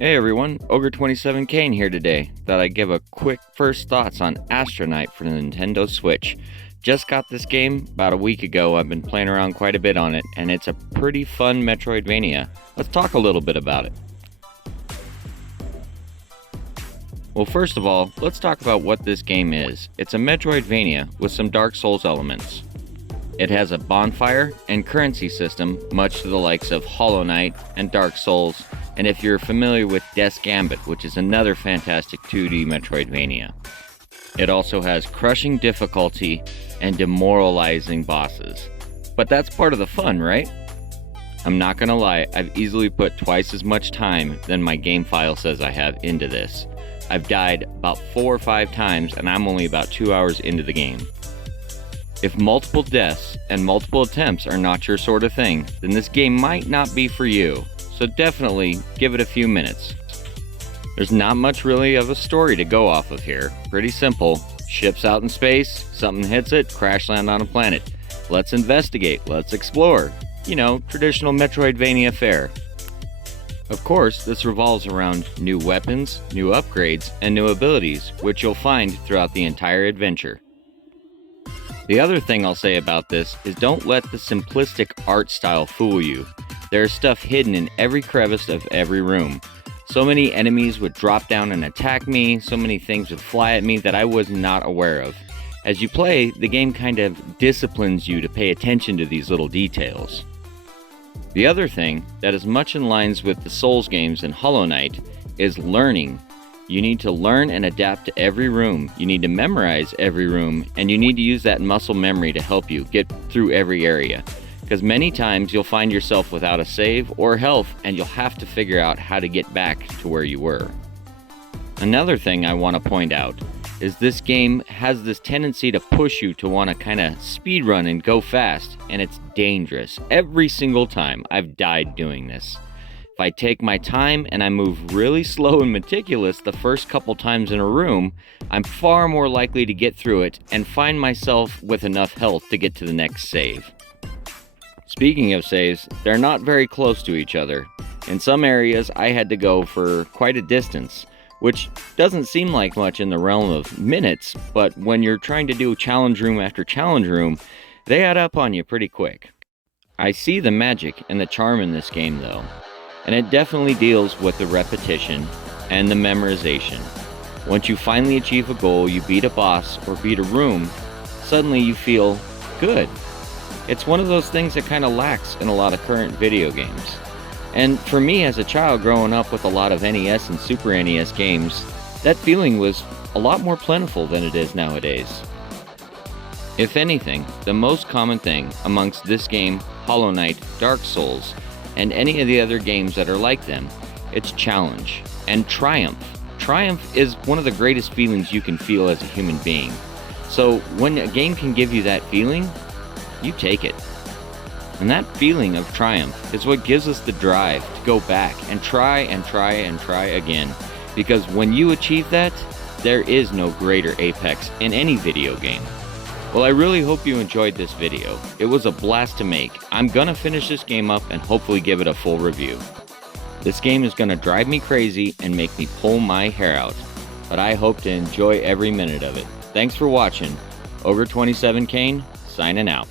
Hey everyone, Ogre27 Kane here today. Thought I'd give a quick first thoughts on Astronite for the Nintendo Switch. Just got this game about a week ago. I've been playing around quite a bit on it, and it's a pretty fun Metroidvania. Let's talk a little bit about it. Well, first of all, let's talk about what this game is. It's a Metroidvania with some Dark Souls elements. It has a bonfire and currency system, much to the likes of Hollow Knight and Dark Souls, and if you're familiar with Death's Gambit, which is another fantastic 2D Metroidvania. It also has crushing difficulty and demoralizing bosses. But that's part of the fun, right? I'm not gonna lie, I've easily put twice as much time than my game file says I have into this. I've died about 4 or 5 times, and I'm only about 2 hours into the game. If multiple deaths and multiple attempts are not your sort of thing, then this game might not be for you. So definitely give it a few minutes. There's not much really of a story to go off of here. Pretty simple. Ship's out in space, something hits it, crash land on a planet. Let's investigate, let's explore. You know, traditional Metroidvania fare. Of course, this revolves around new weapons, new upgrades, and new abilities, which you'll find throughout the entire adventure. The other thing I'll say about this is don't let the simplistic art style fool you. There's stuff hidden in every crevice of every room. So many enemies would drop down and attack me, so many things would fly at me that I was not aware of. As you play, the game kind of disciplines you to pay attention to these little details. The other thing that is much in lines with the Souls games and Hollow Knight is learning. You need to learn and adapt to every room, you need to memorize every room, and you need to use that muscle memory to help you get through every area. Because many times you'll find yourself without a save or health, and you'll have to figure out how to get back to where you were. Another thing I want to point out is this game has this tendency to push you to want to kind of speedrun and go fast, and it's dangerous. Every single time I've died doing this. If I take my time and I move really slow and meticulous the first couple times in a room, I'm far more likely to get through it and find myself with enough health to get to the next save. Speaking of saves, they're not very close to each other. In some areas, I had to go for quite a distance, which doesn't seem like much in the realm of minutes, but when you're trying to do challenge room after challenge room, they add up on you pretty quick. I see the magic and the charm in this game though, and it definitely deals with the repetition and the memorization. Once you finally achieve a goal, you beat a boss or beat a room, suddenly you feel good. It's one of those things that kind of lacks in a lot of current video games. And for me as a child growing up with a lot of NES and Super NES games, that feeling was a lot more plentiful than it is nowadays. If anything, the most common thing amongst this game, Hollow Knight, Dark Souls, and any of the other games that are like them, it's challenge and triumph. Triumph is one of the greatest feelings you can feel as a human being. So when a game can give you that feeling, you take it. And that feeling of triumph is what gives us the drive to go back and try and try and try again. Because when you achieve that, there is no greater apex in any video game. Well, I really hope you enjoyed this video. It was a blast to make. I'm gonna finish this game up and hopefully give it a full review. This game is gonna drive me crazy and make me pull my hair out, but I hope to enjoy every minute of it. Thanks for watching. Ogre27 Kane, signing out.